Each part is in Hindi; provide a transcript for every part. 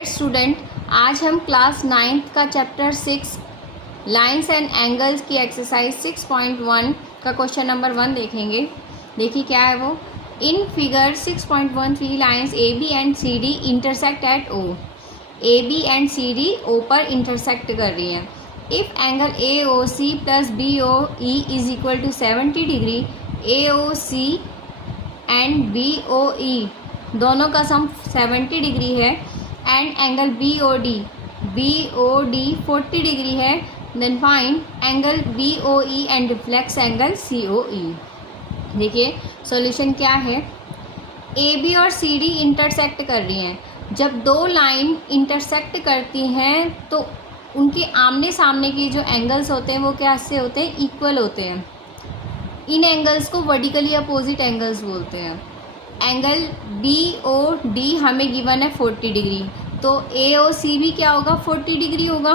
स्टूडेंट, आज हम क्लास 9th का चैप्टर 6 लाइंस एंड एंगल्स की एक्सरसाइज 6.1 का क्वेश्चन नंबर 1 देखेंगे। देखिए क्या है वो। In figure 6.13 lines A B and C D intersect at O. A B and C D O पर इंटरसेक्ट कर रही हैं। If angle A O C plus B O E is equal to 70 degree, A O C and B O E दोनों का सम 70 डिग्री है and angle B O D 40 degree है, then find angle B O E and reflex angle C O ई। देखिए सॉल्यूशन क्या है। ए बी और सी डी इंटरसेक्ट कर रही हैं। जब दो लाइन इंटरसेक्ट करती हैं तो उनके आमने सामने के जो एंगल्स होते हैं वो कैसे होते हैं, इक्वल होते हैं। इन एंगल्स को वर्टिकली अपोजिट एंगल्स बोलते हैं। एंगल बी ओ डी हमें गिवन है 40 डिग्री, तो ए ओ सी भी क्या होगा, 40 डिग्री होगा।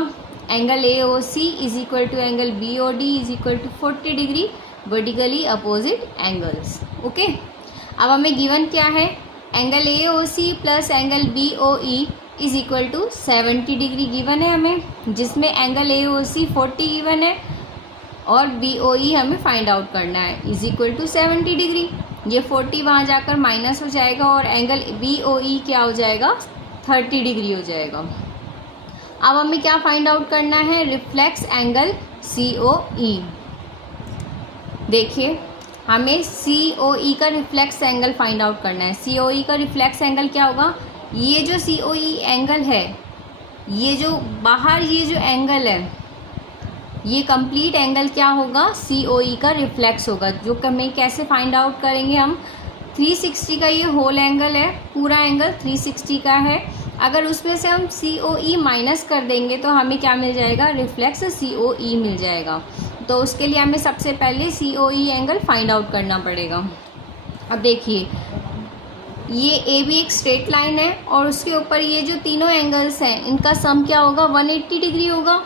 Angle A O C is equal to angle B O D is equal to 40 degree, vertically opposite angles. Okay, अब हमें गिवन क्या है, angle A O C plus angle B O E is equal to 70 degree given है हमें, जिसमें angle A O C 40 given है और बी ओ ई हमें फाइंड आउट करना है, इज इक्वल टू 70 डिग्री। ये 40 वहाँ जाकर माइनस हो जाएगा और एंगल बी ओ ई क्या हो जाएगा, 30 डिग्री हो जाएगा। अब हमें क्या फाइंड आउट करना है, रिफ्लेक्स एंगल सी ओ ई। देखिए हमें सी ओ ई का रिफ्लेक्स एंगल फाइंड आउट करना है। सी ओ ई का रिफ्लेक्स एंगल क्या होगा, ये जो सी ओ ई एंगल है, ये जो बाहर ये जो एंगल है, ये कंप्लीट एंगल क्या होगा, सी ओ ई का रिफ्लेक्स होगा। जो हमें कैसे फाइंड आउट करेंगे हम, 360 का ये होल एंगल है, पूरा एंगल 360 का है। अगर उसमें से हम सी ओ ई माइनस कर देंगे तो हमें क्या मिल जाएगा, रिफ्लेक्स सी ओ ई मिल जाएगा। तो उसके लिए हमें सबसे पहले सी O E angle find out करना पड़ेगा। अब देखिए ये ए बी एक स्ट्रेट लाइन है और उसके ऊपर ये जो तीनों एंगल्स हैं इनका सम क्या होगा, 180 डिग्री होगा।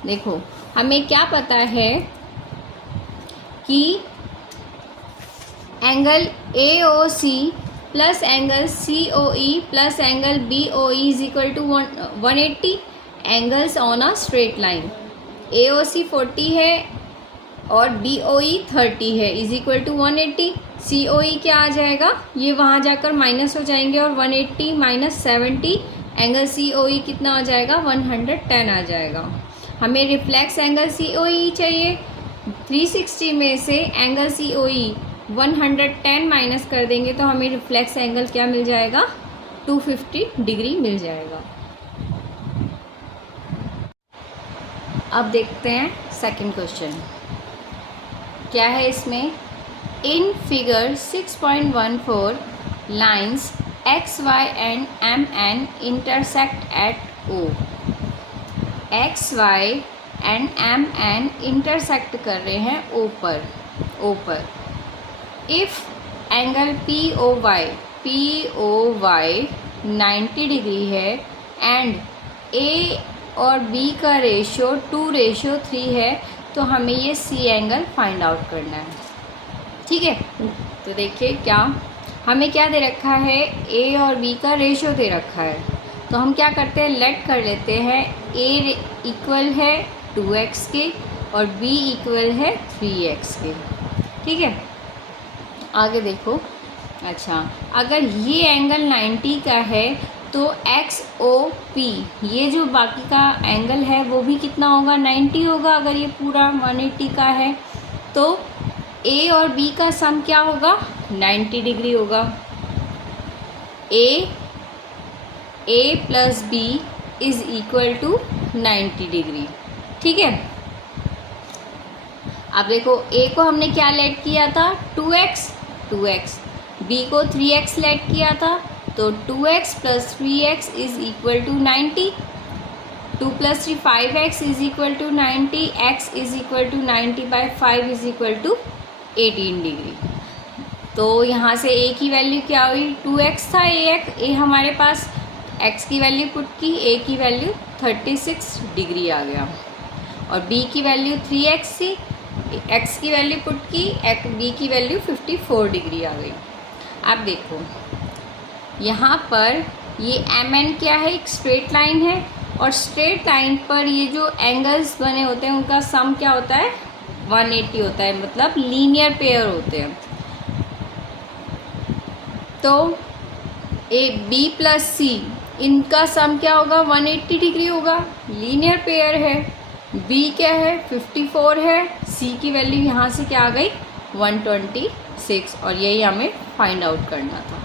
देखो हमें क्या पता है कि angle A O C plus angle C O E plus angle B O E is equal to 180 angles on a straight line. A O C 40 है और बी ओ ई 30 है, is equal to 180। C O E क्या आ जाएगा, ये वहाँ जाकर माइनस हो जाएंगे और 180 माइनस 70 एंगल सी ओ ई कितना आ जाएगा, 110 आ जाएगा। हमें रिफ्लेक्स एंगल सी ओ ई चाहिए। 360 में से एंगल सी ओ ई 110 माइनस कर देंगे तो हमें रिफ्लेक्स एंगल क्या मिल जाएगा, 250 डिग्री मिल जाएगा। अब देखते हैं सेकंड क्वेश्चन क्या है इसमें। In figure 6.14 lines X Y and M N intersect at O. X Y and M N intersect कर रहे हैं ओ पर। If angle P O Y 90 degree है एंड ए और बी का रेशियो 2:3 है तो हमें ये सी एंगल फाइंड आउट करना है। ठीक है, तो देखिए क्या हमें क्या दे रखा है, ए और बी का रेशियो दे रखा है। तो हम क्या करते हैं, लेट कर लेते हैं ए इक्वल है 2x के और b इक्वल है 3x के। ठीक है, आगे देखो। अच्छा, अगर ये एंगल 90 का है तो एक्स ओ पी ये जो बाकी का एंगल है वो भी कितना होगा, 90 होगा। अगर ये पूरा 180 का है तो ए और बी का सम क्या होगा, 90 डिग्री होगा। A plus B is equal to 90 degree. ठीक है, अब देखो ए को हमने क्या लेट किया था, 2x, बी को 3x लेट किया था तो 2x plus 3x is equal to 90। 2 plus 3 5x is equal to 90, x is equal to 90/5 is equal to 18 degree. तो यहाँ से a की वैल्यू क्या हुई, 2x था, ए हमारे पास x की वैल्यू पुट की, a की वैल्यू 36 डिग्री आ गया और b की वैल्यू 3x थी, x की वैल्यू पुट की, b की वैल्यू 54 डिग्री आ गई। अब देखो यहाँ पर ये एम एन क्या है, एक स्ट्रेट लाइन है, और स्ट्रेट लाइन पर ये जो एंगल्स बने होते हैं उनका सम क्या होता है, 180 होता है, मतलब लीनियर पेयर होते हैं। तो ए बी प्लस सी इनका सम क्या होगा, 180 डिग्री होगा, लीनियर पेयर है। बी क्या है, 54 है, सी की वैल्यू यहाँ से क्या आ गई, 126, और यही हमें फाइंड आउट करना था।